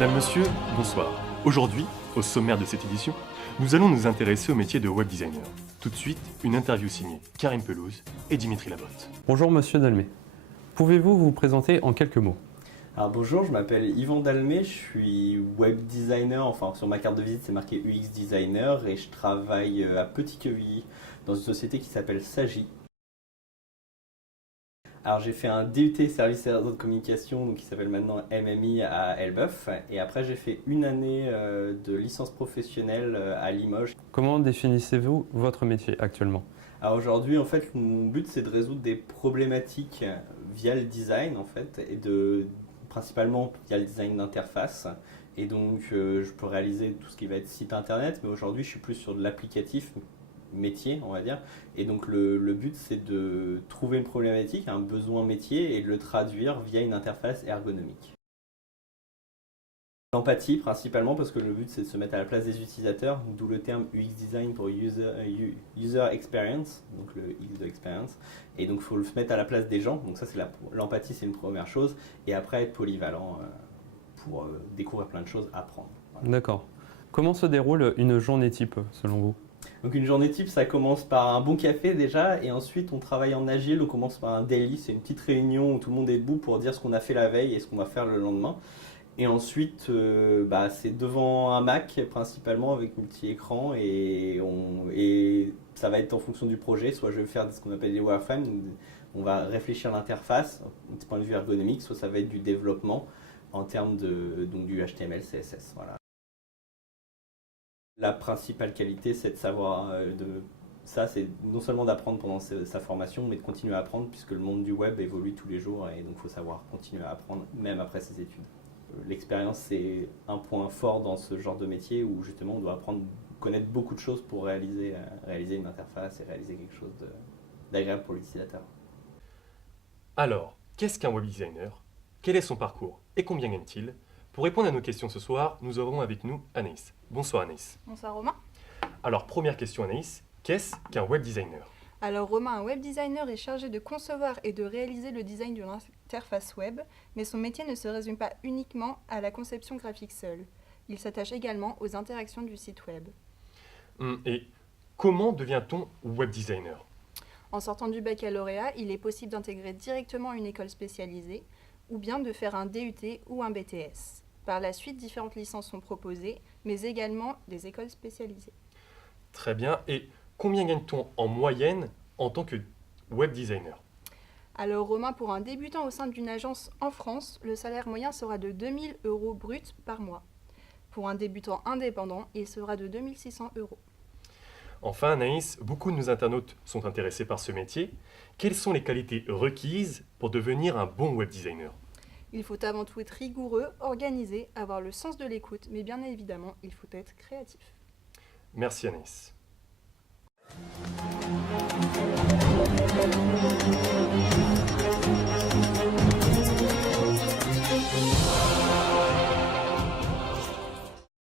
Mesdames, Messieurs, bonsoir. Aujourd'hui, au sommaire de cette édition, nous allons nous intéresser au métier de web designer. Tout de suite, une interview signée Karim Pelouse et Dimitri Labotte. Bonjour Monsieur Dalmé. Pouvez-vous vous présenter en quelques mots? Alors bonjour, je m'appelle Yvan Dalmé, je suis web designer, enfin sur ma carte de visite c'est marqué UX designer et je travaille à Petit-Quevilly dans une société qui s'appelle Sagi. Alors j'ai fait un DUT service et réseau de communication donc qui s'appelle maintenant MMI à Elbeuf et après j'ai fait une année de licence professionnelle à Limoges. Comment définissez-vous votre métier actuellement? Alors aujourd'hui en fait mon but c'est de résoudre des problématiques via le design en fait et principalement via le design d'interface. Et donc, je peux réaliser tout ce qui va être site internet, mais aujourd'hui, je suis plus sur de l'applicatif métier, on va dire. Et donc, le but, c'est de trouver une problématique, un besoin métier, et de le traduire via une interface ergonomique. L'empathie, principalement, parce que le but, c'est de se mettre à la place des utilisateurs, d'où le terme UX design pour user experience, donc le X de experience. Et donc, il faut se mettre à la place des gens. Donc ça, c'est l'empathie, c'est une première chose. Et après, être polyvalent pour découvrir plein de choses, apprendre. Voilà. D'accord. Comment se déroule une journée type, selon vous? Donc une journée type, ça commence par un bon café déjà, et ensuite on travaille en agile, on commence par un daily, c'est une petite réunion où tout le monde est debout pour dire ce qu'on a fait la veille et ce qu'on va faire le lendemain. Et ensuite, c'est devant un Mac principalement avec multi-écran et ça va être en fonction du projet. Soit je vais faire ce qu'on appelle des wireframes, donc on va réfléchir à l'interface du point de vue ergonomique, soit ça va être du développement en termes donc du HTML, CSS. Voilà. La principale qualité, c'est de savoir ça, c'est non seulement d'apprendre pendant sa formation, mais de continuer à apprendre puisque le monde du web évolue tous les jours et donc il faut savoir continuer à apprendre même après ses études. L'expérience, c'est un point fort dans ce genre de métier où justement on doit apprendre, connaître beaucoup de choses pour réaliser une interface et réaliser quelque chose d'agréable pour l'utilisateur. Alors, qu'est-ce qu'un web designer? Quel est son parcours et combien gagne-t-il? Pour répondre à nos questions ce soir, nous aurons avec nous Anaïs. Bonsoir Anaïs. Bonsoir Romain. Alors, première question Anaïs, qu'est-ce qu'un web designer? Alors Romain, un web designer est chargé de concevoir et de réaliser le design d'une interface web, mais son métier ne se résume pas uniquement à la conception graphique seule. Il s'attache également aux interactions du site web. Et comment devient-on web designer? En sortant du baccalauréat, il est possible d'intégrer directement une école spécialisée ou bien de faire un DUT ou un BTS. Par la suite, différentes licences sont proposées, mais également des écoles spécialisées. Très bien. Et combien gagne-t-on en moyenne en tant que web designer? Alors Romain, pour un débutant au sein d'une agence en France, le salaire moyen sera de 2 000 € bruts par mois. Pour un débutant indépendant, il sera de 2 600 €. Enfin Anaïs, beaucoup de nos internautes sont intéressés par ce métier. Quelles sont les qualités requises pour devenir un bon web designer? Il faut avant tout être rigoureux, organisé, avoir le sens de l'écoute, mais bien évidemment, il faut être créatif. Merci Anaïs.